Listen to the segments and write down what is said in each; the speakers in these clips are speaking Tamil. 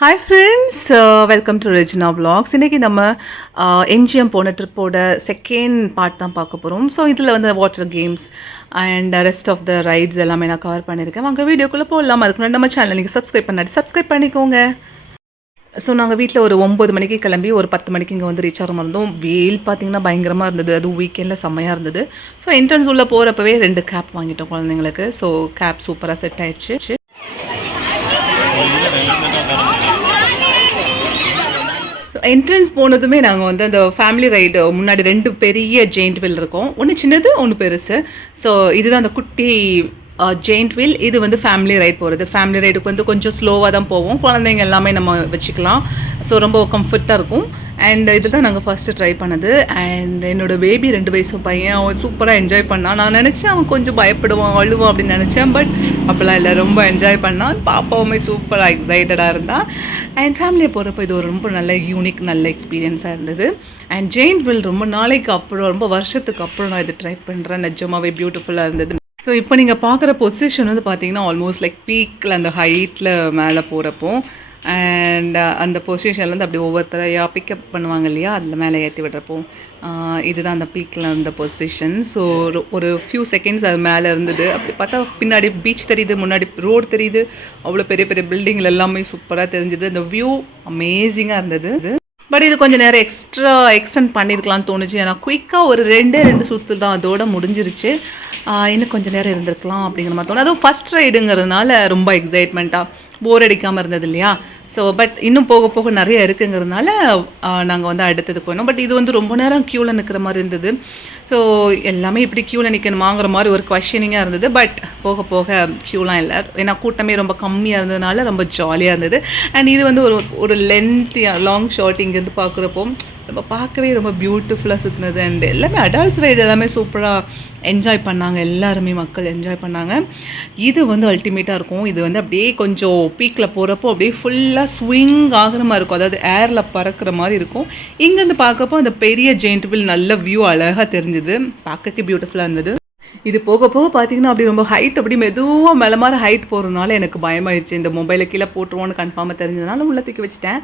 Hi friends, welcome to Regina vlogs. இன்றைக்கி நம்ம எம்ஜிஎம் போன ட்ரிப்போட செகண்ட் பார்ட் தான் பார்க்க போகிறோம். ஸோ இதில் வந்து water games and rest of the rides எல்லாமே நான் கவர் பண்ணியிருக்கேன். வாங்க வீடியோக்குள்ளே போகலாம். அதுக்கு முன்னாடி நம்ம சேனல் நீங்கள் சப்ஸ்கிரைப் பண்ணிக்கோங்க. ஸோ நாங்கள் வீட்டில் ஒரு 9 மணிக்கு கிளம்பி ஒரு 10 மணிக்கு இங்கே வந்து ரீச் ஆகிற இருந்தோம். வெயில் பார்த்திங்கன்னா பயங்கரமாக இருந்தது, அதுவும் வீக்கெண்டில் செம்மையாக இருந்தது. ஸோ என்ட்ரன்ஸ் உள்ளே போகிறப்பவே 2 கேப் வாங்கிட்டோம் குழந்தைங்களுக்கு. ஸோ கேப் சூப்பராக செட் ஆயிடுச்சு. என்ட்ரன்ஸ் போனதுமே நாங்கள் வந்து அந்த ஃபேமிலி ரைடு முன்னாடி 2 பெரிய ஜெயிண்ட் வீல் இருக்கும். ஒன்று சின்னது, ஒன்று பெருசு. ஸோ இதுதான் அந்த குட்டி ஜெயிண்ட் வீல். இது வந்து ஃபேமிலி ரைட் போகிறது. ஃபேமிலி ரைடுக்கு வந்து கொஞ்சம் ஸ்லோவாக தான் போவோம். குழந்தைங்க எல்லாமே நம்ம வச்சுக்கலாம். ஸோ ரொம்ப கம்ஃபர்ட்டாக இருக்கும். அண்ட் இது தான் நாங்கள் ஃபஸ்ட்டு ட்ரை பண்ணது. அண்ட் என்னோடய பேபி 2 வயசு பையன், அவன் சூப்பராக என்ஜாய் பண்ணான். நான் நினச்சேன் அவன் கொஞ்சம் பயப்படுவான், அழுவான் அப்படின்னு நினச்சேன். பட் அப்படிலாம் இல்லை, ரொம்ப என்ஜாய் பண்ணான். பாப்பாவுமே சூப்பராக எக்ஸைட்டடாக இருந்தான். அண்ட் ஃபேமிலியை போகிறப்போ இது ஒரு ரொம்ப நல்ல யூனிக் நல்ல எக்ஸ்பீரியன்ஸாக இருந்தது. அண்ட் ஜெயிண்ட் வீல் ரொம்ப நாளைக்கு அப்புறம், ரொம்ப வருஷத்துக்கு அப்புறம் நான் இது ட்ரை பண்ணுறேன். நிஜமாவே பியூட்டிஃபுல்லாக இருந்தது. ஸோ இப்போ நீங்கள் பார்க்குற பொசிஷன் வந்து பார்த்தீங்கன்னா ஆல்மோஸ்ட் லைக் பீக்கில் அந்த ஹைட்டில் மேலே போகிறப்போ அண்ட் அந்த பொசிஷன்லேருந்து அப்படி ஒவ்வொருத்தரையாக பிக்கப் பண்ணுவாங்க இல்லையா, அதில் மேலே ஏற்றி விடுறப்போ இதுதான் அந்த பீக்கில் இருந்த பொசிஷன். ஸோ ஒரு ஃபியூ செகண்ட்ஸ் அது மேலே இருந்தது. அப்படி பார்த்தா பின்னாடி பீச் தெரியுது, முன்னாடி ரோடு தெரியுது, அவ்வளோ பெரிய பெரிய பில்டிங்கில் எல்லாமே சூப்பராக தெரிஞ்சுது. அந்த வியூ அமேசிங்காக இருந்தது. பட் இது கொஞ்சம் நேரம் எக்ஸ்டெண்ட் பண்ணியிருக்கலாம்னு தோணுச்சு. ஏன்னா குயிக்காக ஒரு 2 சுற்று தான் அதோட முடிஞ்சிருச்சு. இன்னும் கொஞ்சம் நேரம் இருந்திருக்கலாம் அப்படிங்கிற மாதிரி தோணும். அதுவும் ஃபஸ்ட் ரைடுங்கிறதுனால ரொம்ப எக்ஸைட்மெண்ட்டாக போர் அடிக்காமல் இருந்தது இல்லையா. ஸோ பட் இன்னும் போக போக நிறைய இருக்குங்கிறதுனால நாங்கள் வந்து அடுத்ததுக்கு போனோம். பட் இது வந்து ரொம்ப நேரம் க்யூவில் நிற்கிற மாதிரி இருந்தது. ஸோ எல்லாமே இப்படி க்யூவில் நிற்கணுமாங்கிற மாதிரி ஒரு கொஷனிங்காக இருந்தது. பட் போக போக க்யூலாம் இல்லை, ஏன்னா கூட்டமே ரொம்ப கம்மியாக இருந்ததுனால ரொம்ப ஜாலியாக இருந்தது. அண்ட் இது வந்து ஒரு லென்த்தியாக லாங் ஷார்ட் இங்கேருந்து பார்க்குறப்போ ரொம்ப பார்க்கவே ரொம்ப பியூட்டிஃபுல்லாக சுற்றுனது. அண்ட் எல்லாமே அடல்ட்ஸ் ரைடு எல்லாமே சூப்பராக என்ஜாய் பண்ணாங்க. எல்லாருமே மக்கள் என்ஜாய் பண்ணாங்க. இது வந்து அல்டிமேட்டாக இருக்கும். இது வந்து அப்படியே கொஞ்சம் பீக்கில் போகிறப்போ அப்படியே ஃபுல்லாக ஸ்விங் ஆகிற மாதிரி இருக்கும். அதாவது ஏரில் பறக்கிற மாதிரி இருக்கும். இங்கேருந்து பார்க்கப்போ அந்த பெரிய ஜெயிண்ட் வீல் நல்ல வியூ அழகாக தெரிஞ்சுது. பார்க்கறதுக்கு பியூட்டிஃபுல்லாக இருந்தது. இது போக போக பார்த்தீங்கன்னா அப்படி ரொம்ப ஹைட், அப்படி மெதுவாக மேலே மாதிரி ஹைட் போகிறதுனால எனக்கு பயமாயிடுச்சு. இந்த மொபைலை கீழே போட்டுருவோன்னு கன்ஃபார்மாக தெரிஞ்சதுனால உள்ள தூக்கி வச்சுட்டேன்.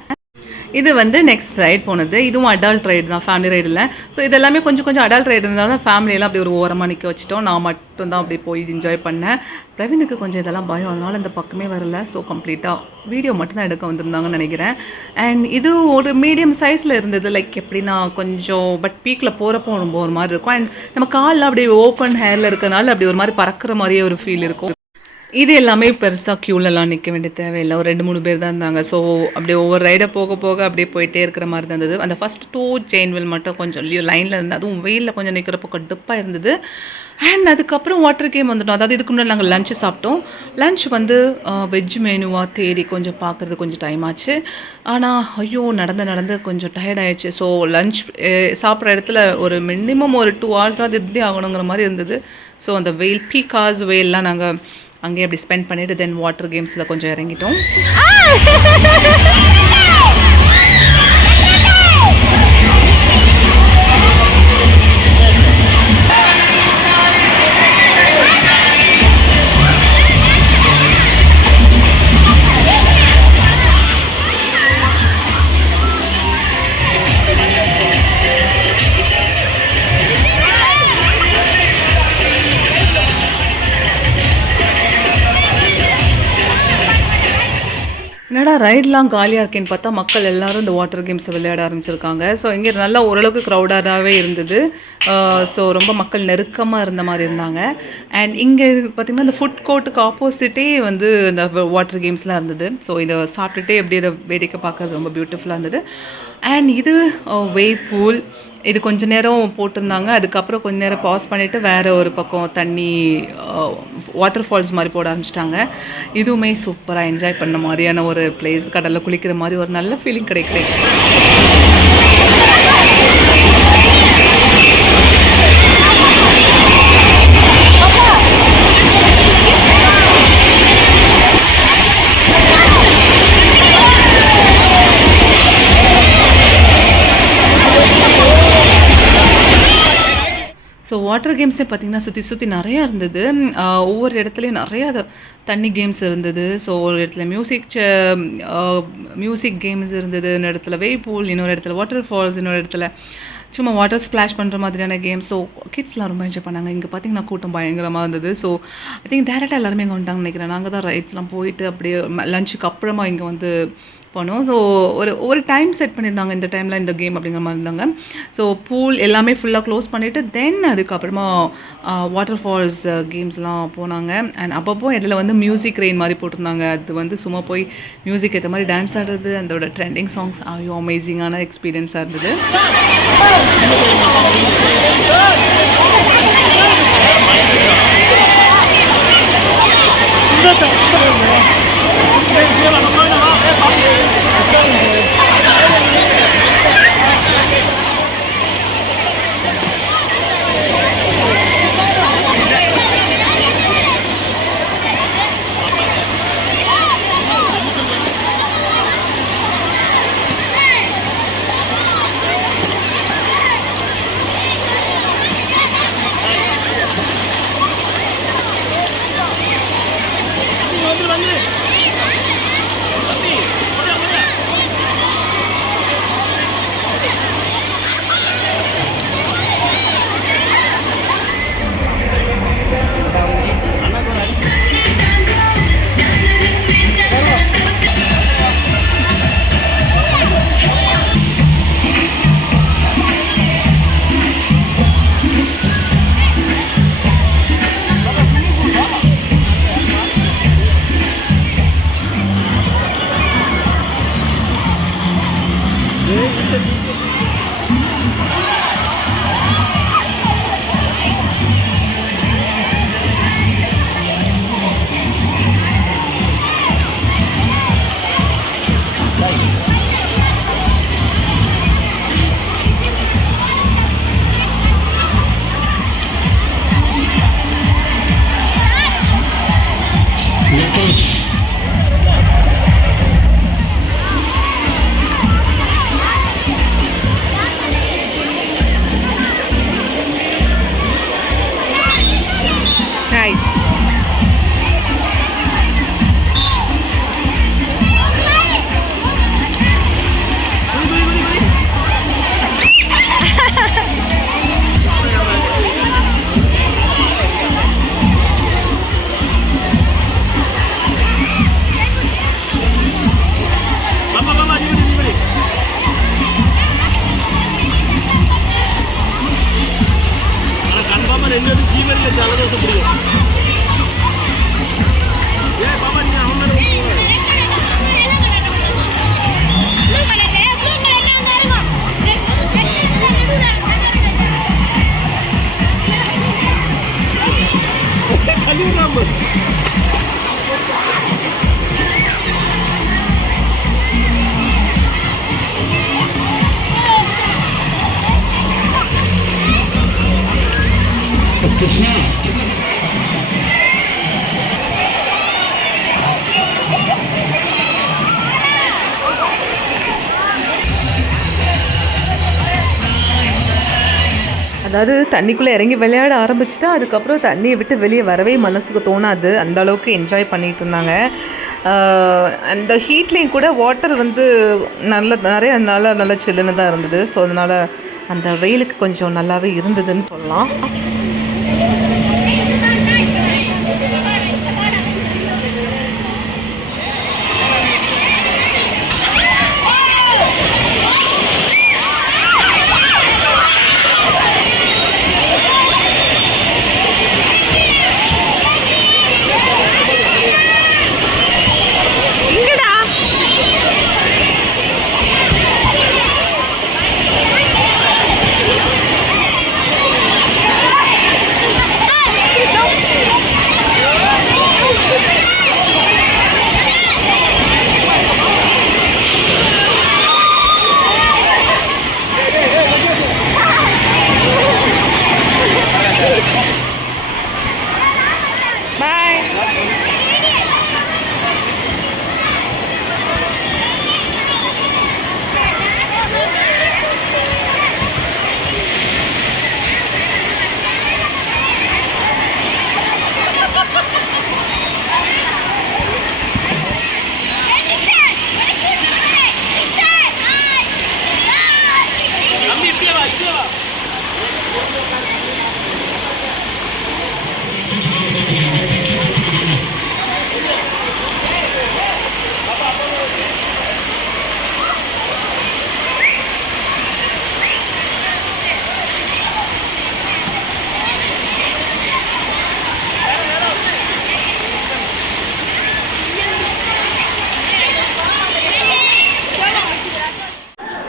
இது வந்து நெக்ஸ்ட் ரைட் போனது. இதுவும் அடல்ட் ரைடு தான், ஃபேமிலி ரைடு இல்லை. ஸோ இதெல்லாமே கொஞ்சம் அடல்ட் ரைடு இருந்தாலும் ஃபேமிலியெல்லாம் அப்படி ஒரு ஓரமாக நிற்க வச்சுட்டோம். நான் மட்டும்தான் அப்படி போய் என்ஜாய் பண்ணேன். பிரவீனுக்கு கொஞ்சம் இதெல்லாம் பயம், அதனால் இந்த பக்கமே வரல. ஸோ கம்ப்ளீட்டாக வீடியோ மட்டும்தான் எடுக்க வந்திருந்தாங்கன்னு நினைக்கிறேன். அண்ட் இது ஒரு மீடியம் சைஸில் இருந்தது. லைக் எப்படின்னா கொஞ்சம் பட் பீக்கில் போகிறப்போ ரொம்ப ஒரு மாதிரி இருக்கும். அண்ட் நம்ம காலில் அப்படியே ஓப்பன் ஹேரில் இருக்கிறனால அப்படி ஒரு மாதிரி பறக்கிற மாதிரியே ஒரு ஃபீல் இருக்கும். இது எல்லாமே பெருசாக க்யூலெல்லாம் நிற்க வேண்டிய தேவையில்லை. ஒரு 2-3 பேர் தான் இருந்தாங்க. ஸோ அப்படியே ஒவ்வொரு ரைடை போக போக அப்படியே போயிட்டே இருக்கிற மாதிரி தான் இருந்தது. அந்த ஃபஸ்ட் 2 செயின் வீல் மட்டும் கொஞ்சம் லைனில் இருந்தது. அதுவும் வெயிலில் கொஞ்சம் நிற்கிறப்போ கடுப்பாக இருந்தது. அண்ட் அதுக்கப்புறம் வாட்டர் கேம் வந்துட்டோம். அதாவது இதுக்கு முன்னாடி நாங்கள் லஞ்சு சாப்பிட்டோம். லஞ்ச் வந்து வெஜ் மெனுவாக தேடி கொஞ்சம் பார்க்குறது கொஞ்சம் டைம் ஆச்சு. ஆனால் ஐயோ நடந்து கொஞ்சம் டயர்ட் ஆகிடுச்சு. ஸோ லஞ்ச் சாப்பிட்ற இடத்துல ஒரு மினிமம் ஒரு 2 ஹவர்ஸாவது இருந்தே ஆகணுங்கிற மாதிரி இருந்தது. ஸோ அந்த வெயில் பீக் ஹவர்ஸ் வெயிலெலாம் நாங்கள் அங்கேயே அப்படி ஸ்பெண்ட் பண்ணிவிட்டு தென் வாட்டர் கேம்ஸில் கொஞ்சம் இறங்கிட்டோம். என்னடா ரைடெலாம் காலியாக இருக்கேன்னு பார்த்தா மக்கள் எல்லோரும் இந்த வாட்டர் கேம்ஸை விளையாட ஆரம்பிச்சிருக்காங்க. ஸோ இங்கே நல்லா ஓரளவுக்கு க்ரௌடாகவே இருந்தது. ஸோ ரொம்ப மக்கள் நெருக்கமாக இருந்த மாதிரி இருந்தாங்க. அண்ட் இங்கே பார்த்திங்கன்னா இந்த ஃபுட் கோர்ட்டுக்கு ஆப்போசிட்டே வந்து இந்த வாட்டர் கேம்ஸ்லாம் இருந்தது. ஸோ இதை சாப்பிட்டுட்டே எப்படி இதை வேடிக்கை பார்க்கறது ரொம்ப பியூட்டிஃபுல்லாக இருந்தது. அண்ட் இது வேவ் பூல். இது கொஞ்சம் நேரம் போட்டிருந்தாங்க. அதுக்கப்புறம் கொஞ்சம் நேரம் பாஸ் பண்ணிவிட்டு வேறு ஒரு பக்கம் தண்ணி வாட்டர் ஃபால்ஸ் மாதிரி போட ஆரம்பிச்சிட்டாங்க. இதுவுமே சூப்பராக என்ஜாய் பண்ண மாதிரியான ஒரு பிளேஸ். கடலில் குளிக்கிற மாதிரி ஒரு நல்ல ஃபீலிங் கிடைக்குது. ஸோ ஸோ வாட்டர் கேம்ஸே பார்த்திங்கன்னா சுற்றி சுற்றி நிறையா இருந்தது. ஒவ்வொரு இடத்துலையும் நிறையா தண்ணி கேம்ஸ் இருந்தது. ஸோ ஒரு இடத்துல மியூசிக் கேம்ஸ் இருந்தது, இன்னொரு இடத்துல வேவ் பூல், இன்னொரு இடத்துல வாட்டர் ஃபால்ஸ், இன்னொரு இடத்துல சும்மா வாட்டர் ஸ்ப்ளாஷ் பண்ணுற மாதிரியான கேம்ஸ். ஸோ கிட்ஸ்லாம் ரொம்ப என்ஜாய் பண்ணாங்க. இங்கே பார்த்திங்கன்னா கூட்டம் பயங்கரமாக இருந்தது. ஸோ ஐ திங்க் டேரெக்டாக எல்லாருமே இங்கே வந்துட்டாங்கன்னு நினைக்கிறேன். நாங்கள் தான் ரைட்ஸ்லாம் போயிட்டு அப்படியே லஞ்சுக்கு அப்புறமா இங்கே வந்து போனோம். ஸோ ஒரு டைம் செட் பண்ணியிருந்தாங்க, இந்த டைமில் இந்த கேம் அப்படிங்கிற மாதிரி இருந்தாங்க. ஸோ பூல் எல்லாமே ஃபுல்லாக க்ளோஸ் பண்ணிவிட்டு தென் அதுக்கப்புறமா வாட்டர் ஃபால்ஸ் கேம்ஸ்லாம் போனாங்க. அண்ட் அப்பப்போ இடையில வந்து மியூசிக் ரெயின் மாதிரி போட்டிருந்தாங்க. அது வந்து சும்மா போய் மியூசிக் ஏற்ற மாதிரி டான்ஸ் ஆடுறது, அதோட ட்ரெண்டிங் சாங்ஸ், ஐயோ அமேசிங்கான எக்ஸ்பீரியன்ஸாக இருந்தது. அதாவது தண்ணிக்குள்ளே இறங்கி விளையாட ஆரம்பிச்சுட்டா அதுக்கப்புறம் தண்ணியை விட்டு வெளியே வரவே மனசுக்கு தோணாது. அந்த அளவுக்கு என்ஜாய் பண்ணிகிட்டு இருந்தாங்க. அந்த ஹீட்லேயும் கூட வாட்டர் வந்து நிறைய நல்ல சில்லுன்னு தான் இருந்தது. ஸோ அதனால் அந்த வெயிலுக்கு கொஞ்சம் நல்லாவே இருந்ததுன்னு சொல்லலாம்.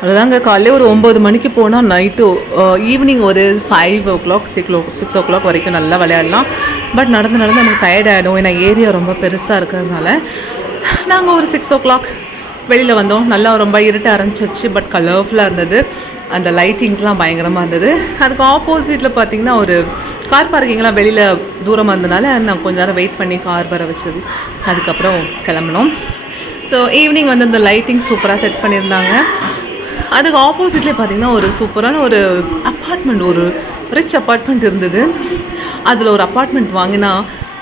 அதுதாங்க காலையில் ஒரு 9 மணிக்கு போனால் நைட்டு ஈவினிங் ஒரு 5 o'clock 6 o'clock வரைக்கும் நல்லா விளையாடலாம். பட் நடந்து நடந்து நமக்கு டயர்ட் ஆகிடும். ஏன்னா ஏரியா ரொம்ப பெருசாக இருக்கிறதுனால நாங்கள் ஒரு 6 o'clock வெளியில் வந்தோம். நல்லா ரொம்ப இருட்ட ஆரம்பிச்சிச்சு. பட் கலர்ஃபுல்லாக இருந்தது. அந்த லைட்டிங்ஸ்லாம் பயங்கரமாக இருந்தது. அதுக்கு ஆப்போசிட்டில் பார்த்திங்கன்னா ஒரு கார் பார்க்கிங்லாம் வெளியில் தூரமாக இருந்ததுனால நான் கொஞ்ச நேரம் வெயிட் பண்ணி கார் வர வச்சது. அதுக்கப்புறம் கிளம்பினோம். ஸோ ஈவினிங் வந்து அந்த லைட்டிங் சூப்பராக செட் பண்ணியிருந்தாங்க. அதுக்கு ஆப்போசிட்லேயே பார்த்திங்கன்னா ஒரு சூப்பரான ஒரு அப்பார்ட்மெண்ட், ஒரு ரிச் அப்பார்ட்மெண்ட் இருந்தது. அதில் ஒரு அப்பார்ட்மெண்ட் வாங்கினா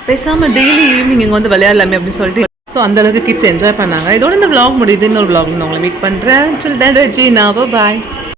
பேசாமல் டெய்லி ஈவினிங் இங்கே வந்து விளையாடலாமே அப்படின்னு சொல்லிட்டு ஸோ அந்தளவுக்கு கிட்ஸ் என்ஜாய் பண்ணாங்க. இதோட இந்த vlog முடியுது. இன்னொரு vlog நான் உங்களை மீட் பண்ணுறேன். டில் தென் ரெஜினா, பாய்.